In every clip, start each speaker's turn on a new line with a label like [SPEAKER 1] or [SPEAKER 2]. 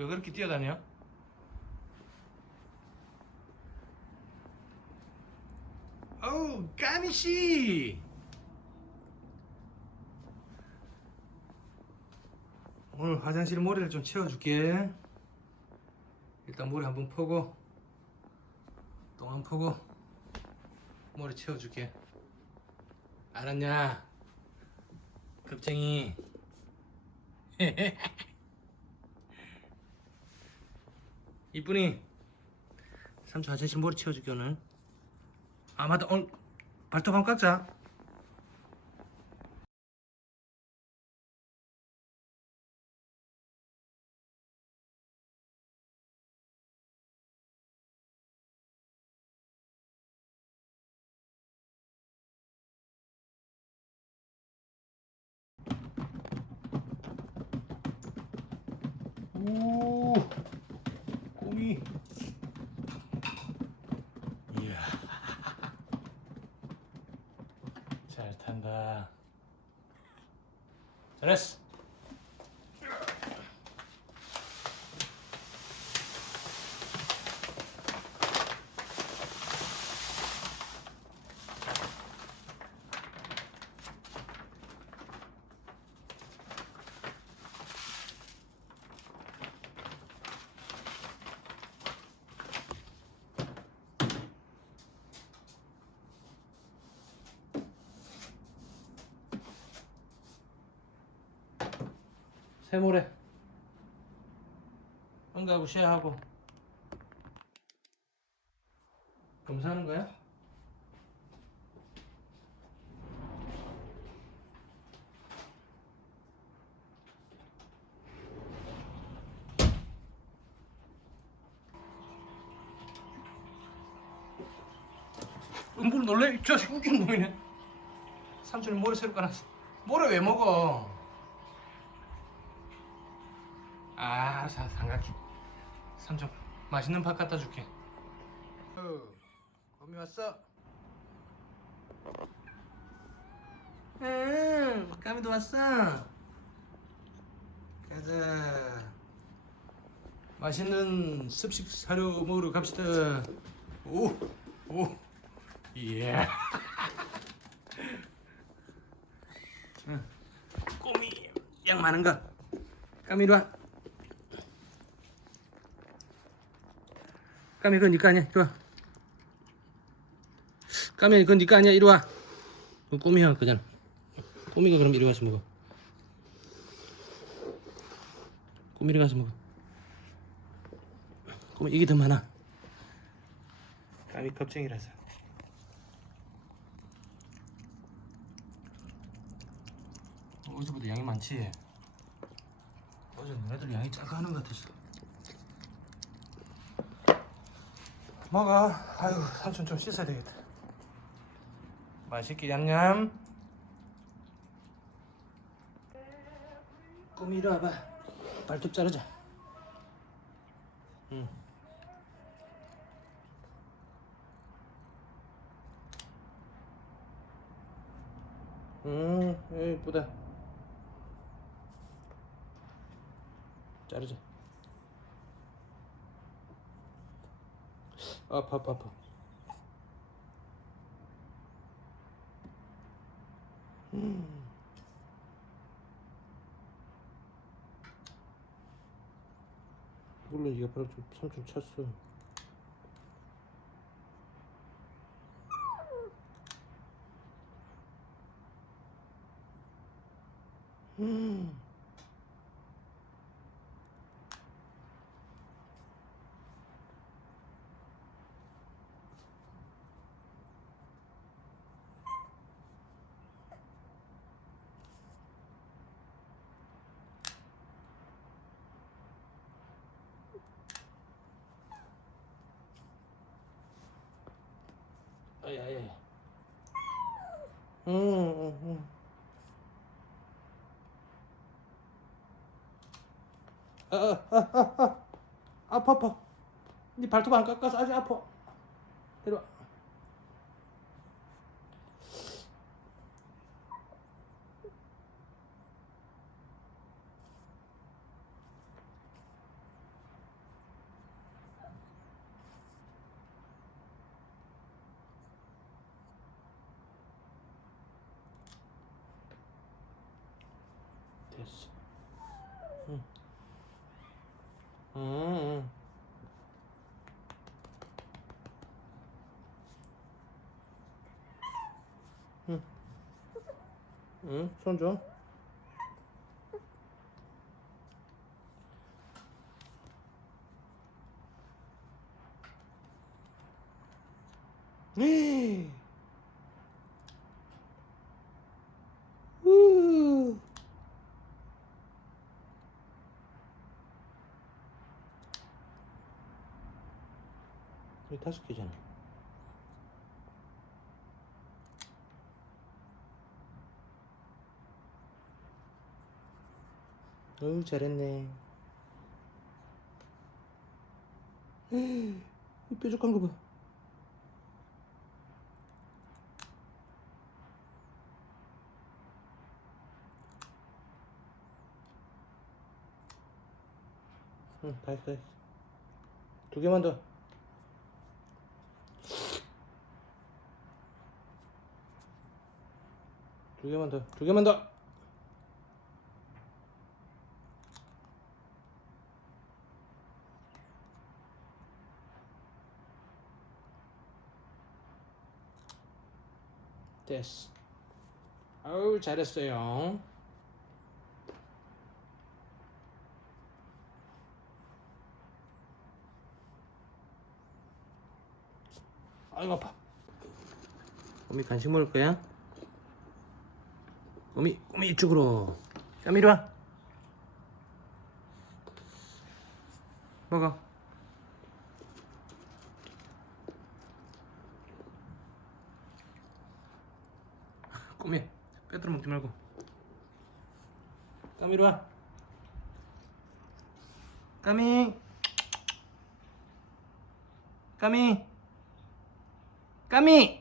[SPEAKER 1] 왜 그렇게 뛰어다녀? 어우 까미씨! 오늘 화장실 모래를 좀 채워줄게. 일단 모래 한번 퍼고 똥한 퍼고 모래 채워줄게. 알았냐? 급쟁이 이쁜이 삼촌 화장실 모래 채워줄게 오늘. 아 맞다 오늘 발톱 한번 깎자. 오 꼬미 이야. 잘 탄다. 잘했어 새모래 응가하고 쉐하고 검사하는 거야? 음부를 놀래? 이 자식 웃기는 놈이네 삼촌이 모래 새로 깔았어 모래 왜 먹어? 아, 사, 삼각김. 삼촌, 맛있는 밥 갖다 줄게. 어, 거미 왔어. 응, 까미도 왔어. 가자. 맛있는 습식 사료 먹으러 갑시다. 오, 오, 예. 응. 꼬미 양 많은 거. 까미 이리 와. 까미 그건 니거 아니야. 이리 와. 까미 그건 니거 아니야. 이리 와. 그건 꼬미야 그잖아 꼬미가 그럼 이리 와서 먹어. 꼬미리 가서 먹어. 꼬미 이게 더 많아. 까미 겁쟁이라서. 어제보다 양이 많지? 어제 너네들 양이 작아 하는 것 같았어 먹어. 아유, 삼촌 좀 씻어야 되겠다. 맛있게 냠냠. 꼬미 이리 와봐. 발톱 자르자. 응. 음, 예쁘다. 자르자. 아파 아파 아파 음. 물론 이가 바로 좀 삼촌 찼어 음. 아야야. 응, 응, 응. 아, 아, 아, 아, 아, 아파, 아파. 네 발톱 안 깎아서 아직 아파. 내려와. 됐어. 응. 응. 응. 응. 응. 손 줘. 네. 우. 여기 다섯 개잖아. 어우 잘했네. 이 뾰족한 거 봐. 응, 다 했어, 다 했어. 두 개만 더. 두 개만 더, 두 개만 더. 됐어. 아우 잘했어요. 아이고 아파. 꼬미 간식 먹을 거야? 꼬미 꼬미 이쪽으로. 까미 이리 와. 먹어. 꼬미 빼들어 먹지 말고. 까미 이리 와. 까미. 까미. 까미.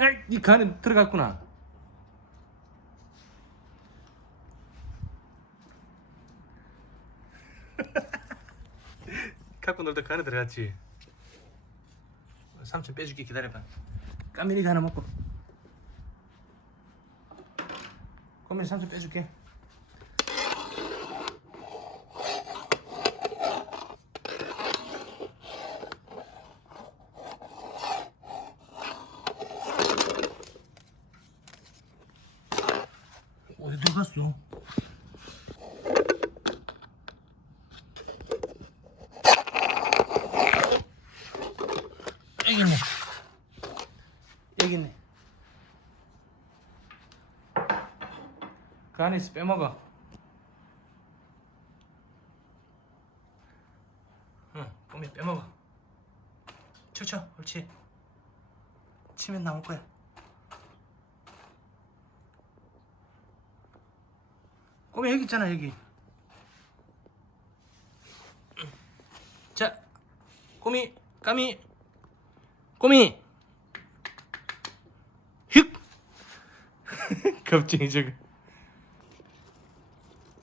[SPEAKER 1] 이, 이 간에 들어갔구나. 갖고 놀다 간에 들어갔지. 삼촌 빼줄게 기다려봐. 까미리가 하나 먹고. 꼬미 삼촌 빼줄게. 어디 들어갔어? 여기 있네. 여기 있네. 그 안에 있어 빼먹어. 응, 봄이 빼먹어. 쳐쳐, 옳지. 치면 나올 거야. 꼬미 여기 있잖아 여기 자 꼬미 까미 꼬미. 휙. 겁쟁이 저거.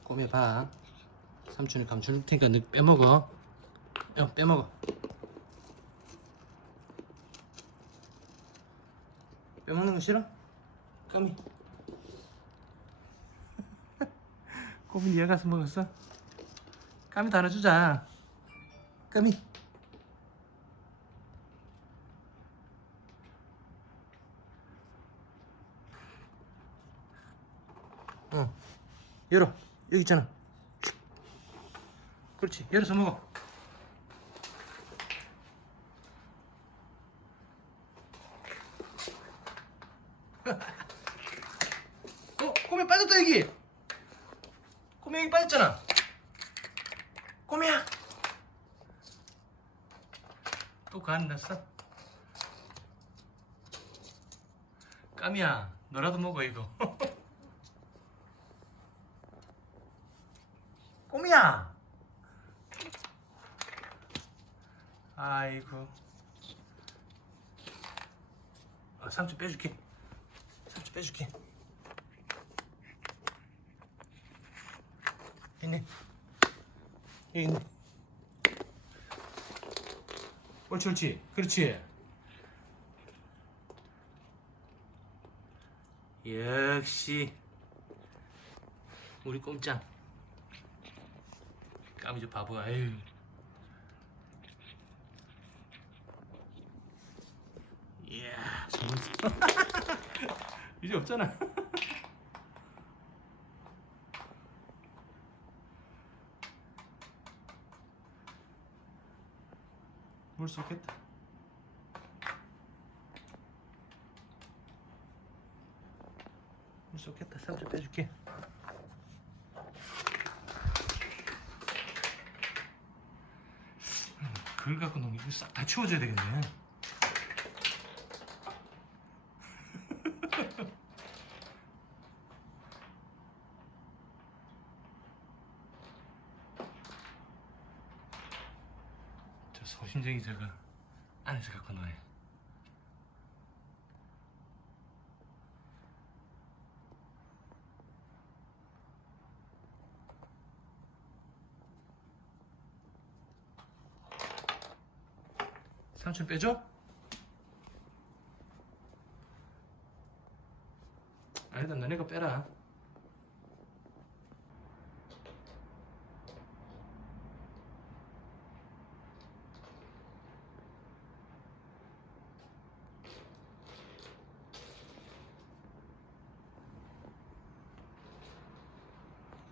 [SPEAKER 1] 꼬미 봐. 삼촌이 감춰줄 테니까 너 빼먹어. 어 빼먹어. 빼먹는 거 싫어? 까미. 꼬미 니가 가서 먹었어? 까미 다 하나주자. 까미 열어 여기 있잖아 그렇지 열어서 먹어 어 꼬미 빠졌다 여기 꼬미 여기 빠졌잖아. 꼬미야. 또 간 났어? 까미야, 너라도 먹어 이거. 꼬미야. 아이고. 아, 삼촌 빼줄게. 삼촌 빼줄게. 있네. 여기 있네. 옳지, 옳지. 그렇지. 역시 우리 꼼짱 까미 좀 바보 아유 이야 이제 없잖아. 물 쏟겠다. 물 쏟겠다 삼촌 빼줄게 음, 그걸 갖고 너무 이거 싹다 치워줘야 되겠네. 저 소심쟁이 저거 안에서 갖고 나와요 삼촌 빼줘? 아니다 너네가 빼라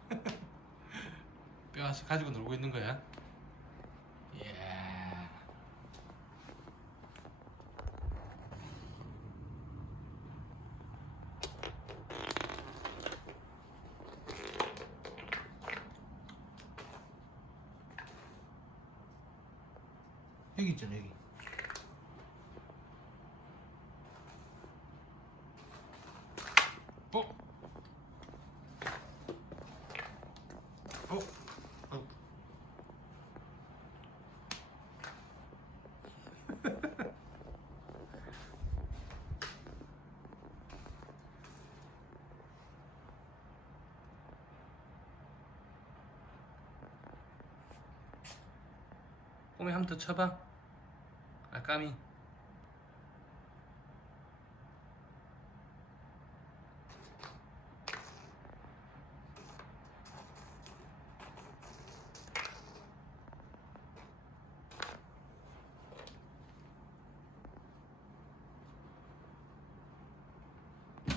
[SPEAKER 1] 빼와서 가지고 놀고 있는 거야 꼬미 한 번 더 쳐봐. 아 까미